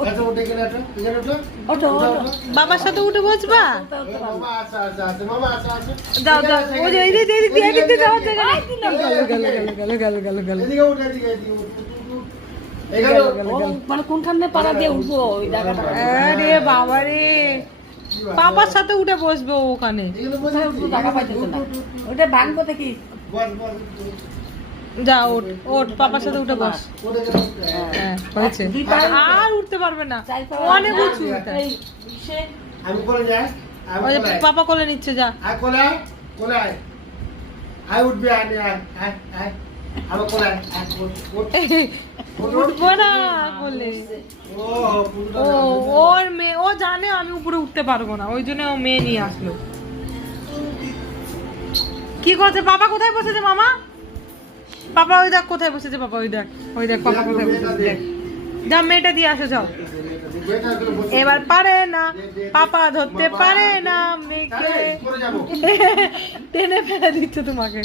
আচ্ছা ওঠে গেলে এখানে ওঠো। ওঠো ওঠো। বাবার সাথে উঠে বসবা? মামা আচ্ছা আচ্ছা আচ্ছা মামা আচ্ছা আচ্ছা যাও যাও, ওই যে এদিকে এদিকে এদিকে যাও, গেল এদিকে উঠ এদিকে এদিকে উঠ, উঠ, উঠ, উঠ। এখানে উঠ। ও, মানে কোনখানে পাড়া দিয়ে উঠবো ওই জায়গাটা? আরে বাবা রে, পাপার সাথে উঠে বসবে ও ওখানে। এখানে বসে কোথায় উঠবো জায়গা পাইতেছে না। ওটা ভাঙবো দেখি। বস বস যা ওঠ ওঠ, পাপার সাথে উঠে বস। ওঠে গেলে হ্যাঁ হয়েছে, দুই পায়ে আর উঠতে পারবে না, চার পায়ে অনেক উঁচু এটা। এই ইসে আমি কোলে যাই আমি ওই যে কোলে আয়। পাপা কোলে নিচ্ছে, যা। আয় কোলে আয় কোলে আয় আয় উঠবি আয় নে, আয় আয় আয় আমার কোলে আয় আয় উঠ, উঠ। উঠবো না কোলে। ও পুরোটা ও ওর মেয়ে, ও জানে আমি উপরে উঠতে পারবো না, ওই জন্য ও মেয়ে নিয়ে আসলো। কি করছে পাপা? কোথায় বসেছে মামা? পাপা ওই দেখ কোথায় বসেছে, পাপা ওই দেখ, ওই দেখ পাপা কোথায় বসেছে, দেখ। যা মেয়েটা দিয়ে আসো, যাও। বেটা করে বসে এবার পারে না, পাপা ধরতে পারে না মেয়েকে, করে যাবো টেনে ফেলে দিচ্ছে তোমাকে।